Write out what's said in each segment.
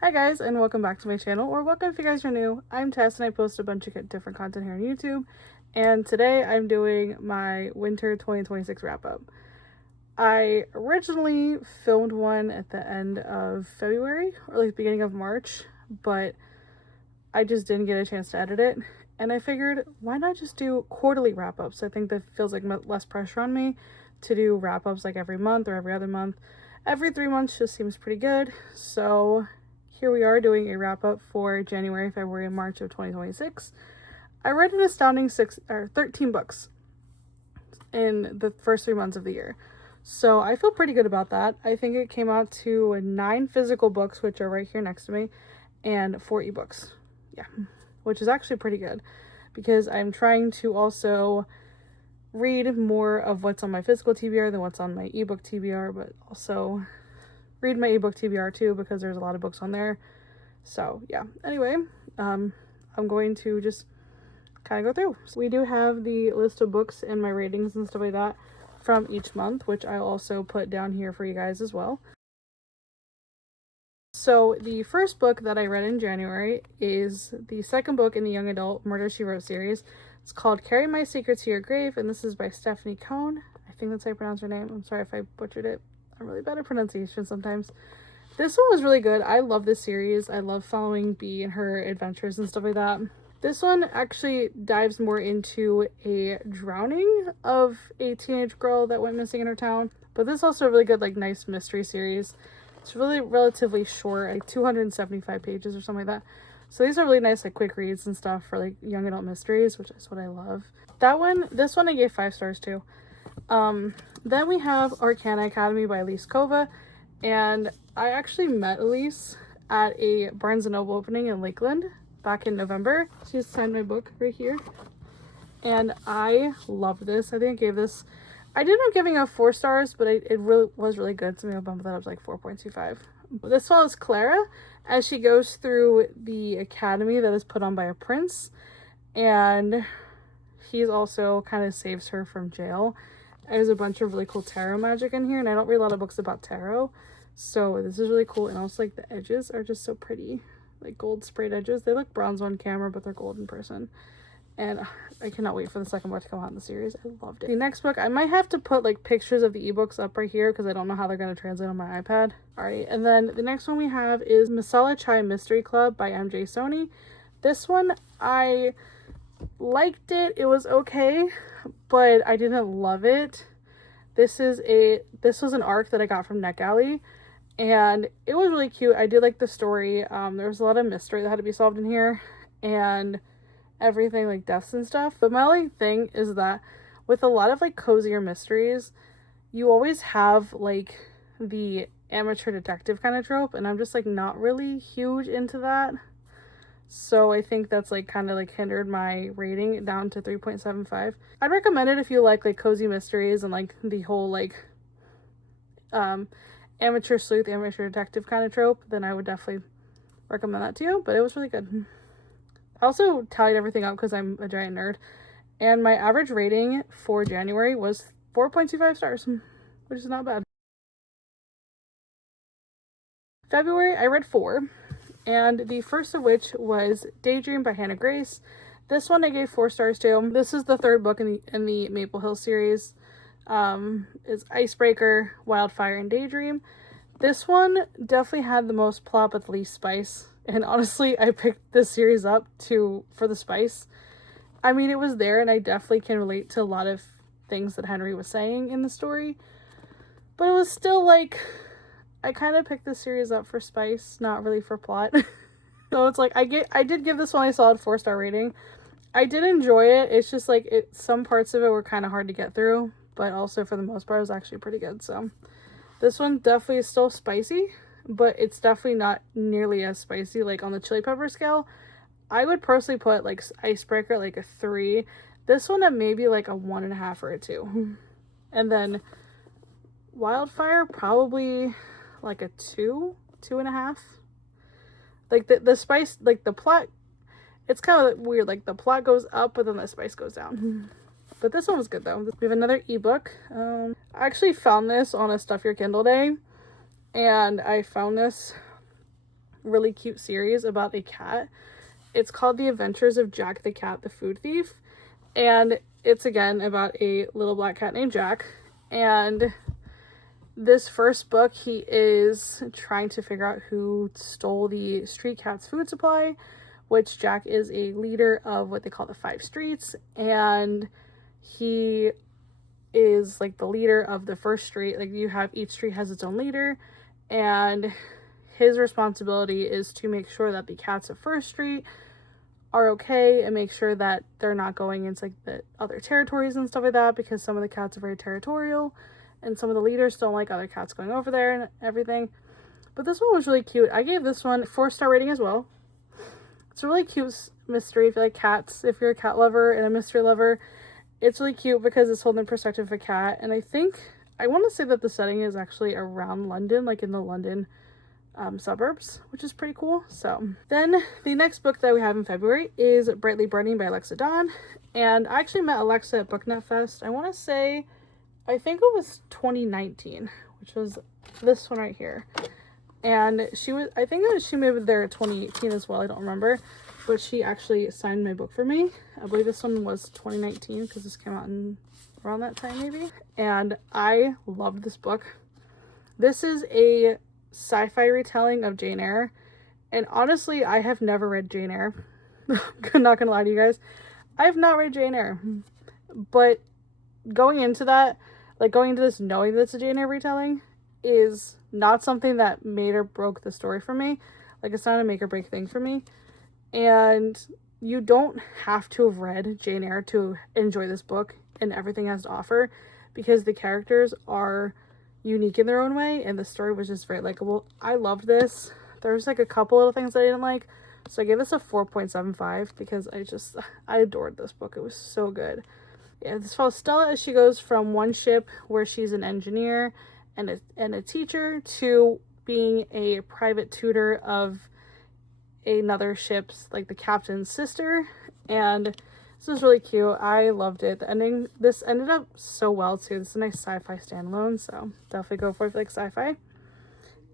Hi guys, and welcome back to my channel, or welcome if you guys are new. I'm Tess and I post a bunch of different content here on YouTube, and today I'm doing my winter 2026 wrap up. I originally filmed one at the end of February or like the beginning of March, but I just didn't get a chance to edit it, and I figured why not just do quarterly wrap ups. I think that feels like less pressure on me to do wrap ups like every month or every other month. Every 3 months just seems pretty good, so here we are doing a wrap up for January, February, and March of 2026. I read an astounding 13 books in the first 3 months of the year. So I feel pretty good about that. I think it came out to 9 physical books, which are right here next to me, and 4 ebooks. Yeah, which is actually pretty good because I'm trying to also read more of what's on my physical TBR than what's on my ebook TBR, but also read my ebook TBR too because there's a lot of books on there. So yeah, anyway, I'm going to just kind of go through. So we do have the list of books and my ratings and stuff like that from each month, which I also put down here for you guys as well. So the first book that I read in January is the second book in the young adult Murder, She Wrote series. It's called Carry My Secret to Your Grave, and this is by Stephanie Cohn. I think that's how you pronounce her name. I'm sorry if I butchered it. I'm really bad at pronunciation sometimes. This one was really good. I love this series. I love following Bee and her adventures and stuff like that. This one actually dives more into a drowning of a teenage girl that went missing in her town. But this is also a really good, like, nice mystery series. It's really relatively short, like 275 pages or something like that. So these are really nice, like, quick reads and stuff for, like, young adult mysteries, which is what I love. This one I gave 5 stars too. Then we have Arcana Academy by Elise Kova, and I actually met Elise at a Barnes & Noble opening in Lakeland back in November. She just signed my book right here, and I loved this. I think I gave this, I did end up giving it 4 stars, but it really was really good, so maybe I'll bump that up to like 4.25. This follows Clara as she goes through the academy that is put on by a prince, and he's also kind of saves her from jail. There's a bunch of really cool tarot magic in here, and I don't read a lot of books about tarot, so this is really cool. And also, like, the edges are just so pretty, like gold sprayed edges. They look bronze on camera, but they're gold in person, and I cannot wait for the second book to come out in the series. I loved it. The next book, I might have to put like pictures of the ebooks up right here because I don't know how they're going to translate on my iPad. Alright, and then the next one we have is Masala Chai Mystery Club by MJ Soni. This one, I liked it. It was okay, but I didn't love it. This was an arc that I got from NetGalley, and it was really cute. I did like the story. There was a lot of mystery that had to be solved in here, and everything, like deaths and stuff. But my only thing is that with a lot of like cozier mysteries, you always have like the amateur detective kind of trope, and I'm just like not really huge into that. So I think that's like kind of like hindered my rating down to 3.75. I'd recommend it if you like cozy mysteries and like the whole like amateur sleuth, amateur detective kind of trope, then I would definitely recommend that to you. But it was really good. I also tallied everything up because I'm a giant nerd, and my average rating for January was 4.25 stars, which is not bad. February, I read 4. And the first of which was Daydream by Hannah Grace. This one I gave 4 stars to. This is the third book in the Maple Hill series. It's Icebreaker, Wildfire, and Daydream. This one definitely had the most plot but the least spice. And honestly, I picked this series up for the spice. I mean, it was there, and I definitely can relate to a lot of things that Henry was saying in the story. But it was still like, I kind of picked this series up for spice, not really for plot. So it's like, I did give this one a solid 4-star rating. I did enjoy it. It's just like, some parts of it were kind of hard to get through, but also for the most part, it was actually pretty good. So this one definitely is still spicy, but it's definitely not nearly as spicy. Like on the chili pepper scale, I would personally put like Icebreaker like a 3. This one at maybe like a 1.5 or a 2. And then Wildfire probably like a 2.5. Like the spice, like the plot, it's kind of weird. Like the plot goes up, but then the spice goes down. But this one was good though. We have another ebook. I actually found this on a Stuff Your Kindle day, and I found this really cute series about a cat. It's called The Adventures of Jack the Cat the Food Thief, and it's again about a little black cat named Jack. And this first book, he is trying to figure out who stole the street cat's food supply, which Jack is a leader of what they call the 5 streets, and he is like the leader of the first street. Like, you have, each street has its own leader, and his responsibility is to make sure that the cats of First Street are okay and make sure that they're not going into like the other territories and stuff like that, because some of the cats are very territorial and some of the leaders don't like other cats going over there and everything. But this one was really cute. I gave this one a 4-star rating as well. It's a really cute mystery if you like cats, if you're a cat lover and a mystery lover. It's really cute because it's told in the perspective of a cat, and I want to say that the setting is actually around London, like in the London suburbs, which is pretty cool. So then the next book that we have in February is Brightly Burning by Alexa Dawn, and I actually met Alexa at Book Nut Fest. I want to say, I think it was 2019, which was this one right here. And she was, I think she moved there in 2018 as well, I don't remember, but she actually signed my book for me. I believe this one was 2019 because this came out in around that time maybe. And I loved this book. This is a sci-fi retelling of Jane Eyre, and honestly, I have never read Jane Eyre. I'm not gonna lie to you guys, I have not read Jane Eyre, but going into this knowing that it's a Jane Eyre retelling is not something that made or broke the story for me. Like, it's not a make or break thing for me, and you don't have to have read Jane Eyre to enjoy this book and everything it has to offer, because the characters are unique in their own way and the story was just very likable. I loved this. There's like a couple little things that I didn't like, so I gave this a 4.75 because I adored this book. It was so good. Yeah, this follows Stella as she goes from one ship where she's an engineer and a teacher to being a private tutor of another ship's, like, the captain's sister. And this was really cute. I loved it. The ending, this ended up so well too. This is a nice sci-fi standalone, so definitely go for it if you like sci-fi.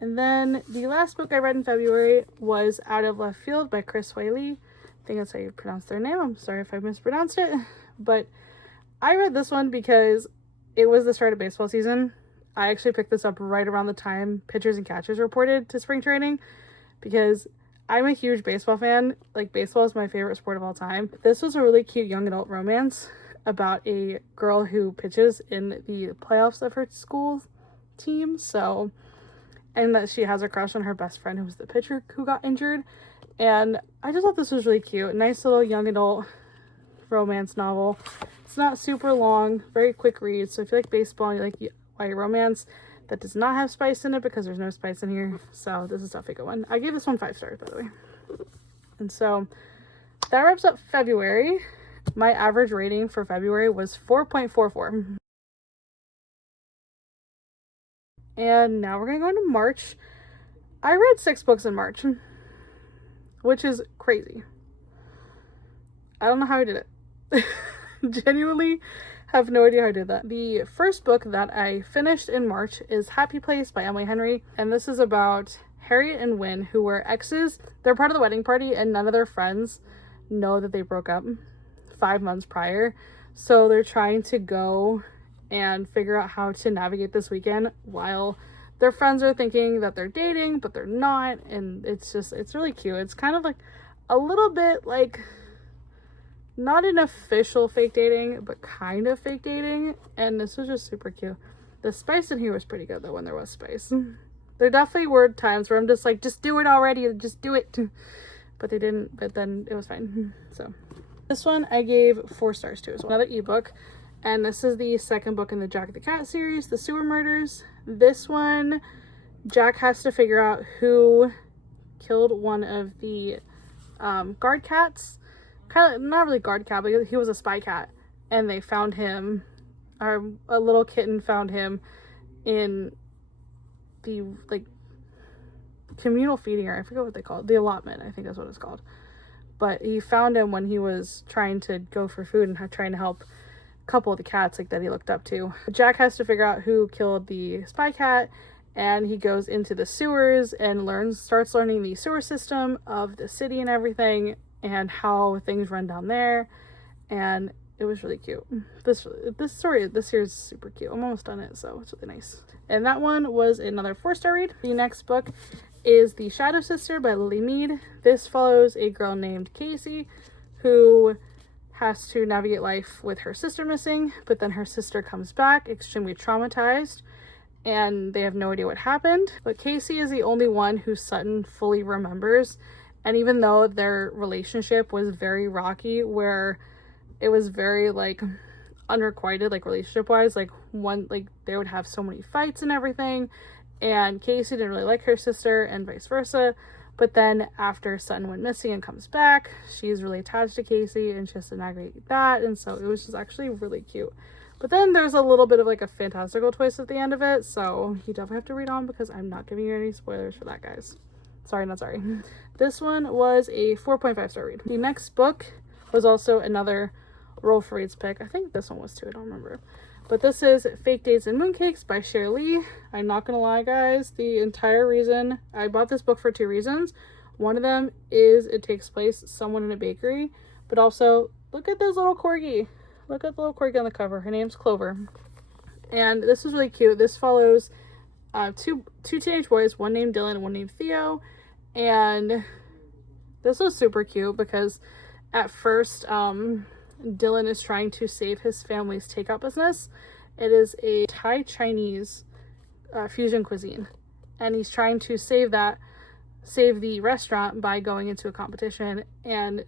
And then the last book I read in February was Out of Left Field by Chris Whaley. I think that's how you pronounce their name. I'm sorry if I mispronounced it. But I read this one because it was the start of baseball season. I actually picked this up right around the time pitchers and catchers reported to spring training, because I'm a huge baseball fan. Like, baseball is my favorite sport of all time. This was a really cute young adult romance about a girl who pitches in the playoffs of her school team. So, and that she has a crush on her best friend who was the pitcher who got injured. And I just thought this was really cute. Nice little young adult romance novel. It's not super long, very quick read. So if you like baseball and you like YA romance that does not have spice in it, because there's no spice in here, so this is definitely a good one. I gave this one 5 stars, by the way. And so that wraps up February. My average rating for February was 4.44. And now we're gonna go into March. I read 6 books in March, which is crazy. I don't know how I did it. Genuinely have no idea how I did that. The first book that I finished in March is Happy Place by Emily Henry, and this is about Harriet and Wynne, who were exes. They're part of the wedding party, and none of their friends know that they broke up 5 months prior. So they're trying to go and figure out how to navigate this weekend while their friends are thinking that they're dating, but they're not. And it's really cute. It's kind of like a little bit like, not an official fake dating, but kind of fake dating. And this was just super cute. The spice in here was pretty good though, when there was spice. There definitely were times where I'm just like, just do it already, just do it. But they didn't, but then it was fine. So this one I gave 4 stars to as well. Another ebook. And this is the second book in the Jack the Cat series, The Sewer Murders. This one, Jack has to figure out who killed one of the guard cats. Kind of, not really guard cat, but he was a spy cat. And they found him, or a little kitten found him in the, like, communal feeding area. I forget what they call it. The allotment, I think that's what it's called. But he found him when he was trying to go for food and trying to help couple of the cats like that he looked up to. Jack has to figure out who killed the spy cat, and he goes into the sewers and starts learning the sewer system of the city and everything, and how things run down there. And it was really cute. This series is super cute. I'm almost done it, so it's really nice. And that one was another 4-star read. The next book is The Shadow Sister by Lily Mead. This follows a girl named Casey who has to navigate life with her sister missing, but then her sister comes back extremely traumatized, and they have no idea what happened. But Casey is the only one who Sutton fully remembers, and even though their relationship was very rocky, where it was very like unrequited, like relationship wise, like they would have so many fights and everything, and Casey didn't really like her sister and vice versa. But then after Sutton went missing and comes back, she's really attached to Casey and she has to navigate that. And so it was just actually really cute. But then there's a little bit of like a fantastical twist at the end of it. So you definitely have to read on, because I'm not giving you any spoilers for that, guys. Sorry, not sorry. This one was a 4.5-star read. The next book was also another Roll for Reads pick. I think this one was too, I don't remember. But this is Fake Dates and Mooncakes by Cher Lee. I'm not gonna lie, guys, the entire reason I bought this book for 2 reasons. One of them is it takes place somewhat in a bakery, but also look at this little corgi. Look at the little corgi on the cover. Her name's Clover. And this is really cute. This follows two teenage boys, one named Dylan and one named Theo. And this was super cute because at first, Dylan is trying to save his family's takeout business. It is a Thai Chinese fusion cuisine, and he's trying to save the restaurant by going into a competition, and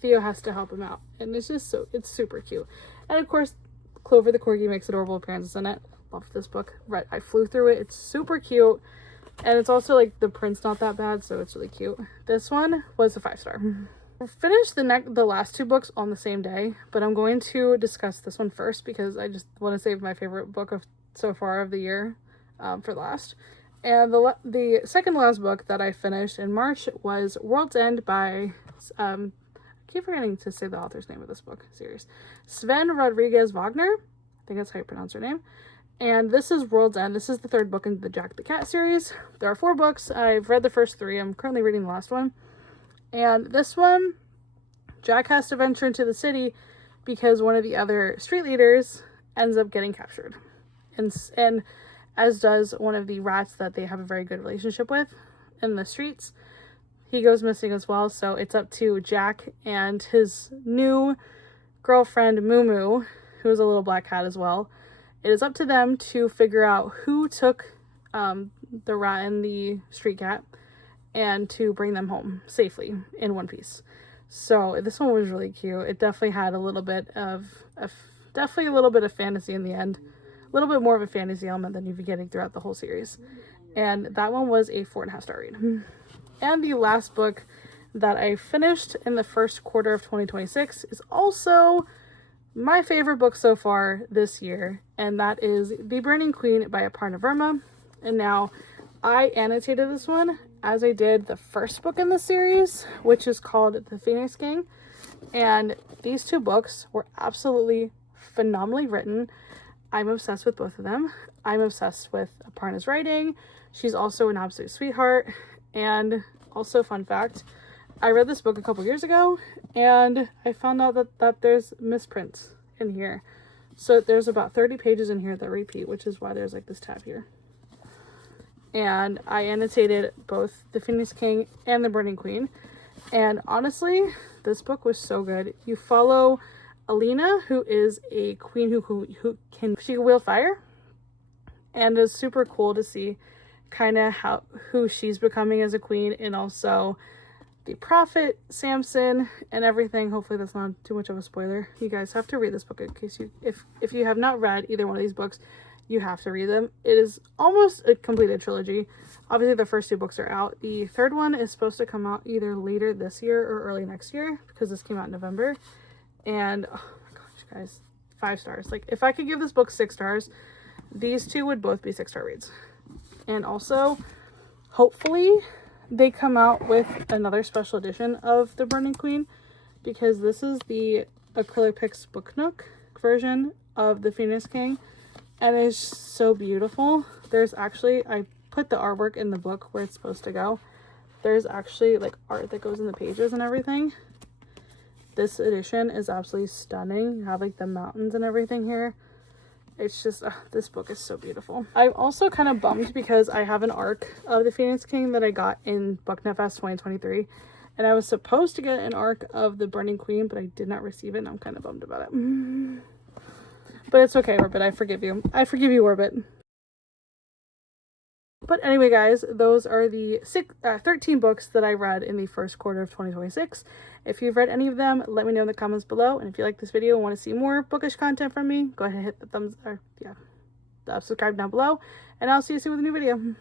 Theo has to help him out, and it's super cute. And of course, Clover the corgi makes adorable appearances in it. Love this book. I flew through it. It's super cute, and it's also like the print's not that bad, so it's really cute. This one was a 5-star. I finished the last 2 books on the same day, but I'm going to discuss this one first because I just want to save my favorite book of so far of the year for last. And the second to last book that I finished in March was World's End by I keep forgetting to say the author's name of this book series, Sven Rodriguez Wagner. I think that's how you pronounce her name. And this is World's End. This is the 3rd book in the Jack the Cat series. There are 4 books. I've read the first 3. I'm currently reading the last one. And this one, Jack has to venture into the city because one of the other street leaders ends up getting captured. And as does one of the rats that they have a very good relationship with in the streets. He goes missing as well, so it's up to Jack and his new girlfriend, Moo, who is a little black cat as well. It is up to them to figure out who took the rat and the street cat, and to bring them home safely in one piece. So this one was really cute. It definitely had a little bit of fantasy in the end. A little bit more of a fantasy element than you've been getting throughout the whole series. And that one was a 4.5-star read. And the last book that I finished in the first quarter of 2026 is also my favorite book so far this year. And that is The Burning Queen by Aparna Verma. And now I annotated this one as I did the first book in the series, which is called The Phoenix Gang. And these 2 books were absolutely phenomenally written. I'm obsessed with both of them. I'm obsessed with Aparna's writing. She's also an absolute sweetheart. And also, fun fact, I read this book a couple years ago, and I found out that there's misprints in here. So there's about 30 pages in here that repeat, which is why there's like this tab here. And I annotated both The Phoenix King and The Burning Queen. And honestly, this book was so good. You follow Alina, who is a queen who can wield fire. And it's super cool to see kind of who she's becoming as a queen, and also the prophet Samson and everything. Hopefully that's not too much of a spoiler. You guys have to read this book in case if you have not read either one of these books. You have to read them. It is almost a completed trilogy. Obviously, the first 2 books are out. The 3rd one is supposed to come out either later this year or early next year, because this came out in November. And, oh my gosh, guys, 5 stars. Like, if I could give this book 6 stars, these 2 would both be 6-star reads. And also, hopefully, they come out with another special edition of The Burning Queen, because this is the Acrylic Picks Book Nook version of the Phoenix King, and it's so beautiful. There's actually, I put the artwork in the book where it's supposed to go. There's actually like art that goes in the pages and everything. This edition is absolutely stunning. You have like the mountains and everything here. It's just, this book is so beautiful. I'm also kind of bummed because I have an arc of the Phoenix King that I got in Book Fest 2023. And I was supposed to get an arc of the Burning Queen, but I did not receive it, and I'm kind of bummed about it. But it's okay, Orbit. I forgive you. I forgive you, Orbit. But anyway, guys, those are the 13 books that I read in the first quarter of 2026. If you've read any of them, let me know in the comments below. And if you like this video and want to see more bookish content from me, go ahead and hit the subscribe down below. And I'll see you soon with a new video.